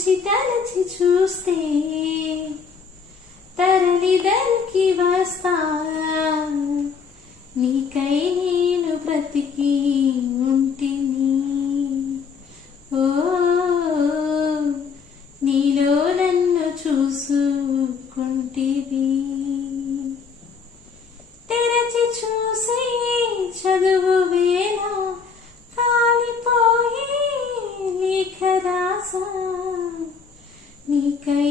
తలచి తలచి చూస్తే తరలి దరికి వస్తా నీకై నేను బ్రతికి ఉంటిని ఓ నీలో నన్ను చూసుకుంటివి తెరచి చూసి చదువు వేళ కాలిపోయి లేఖ రాసా నీకై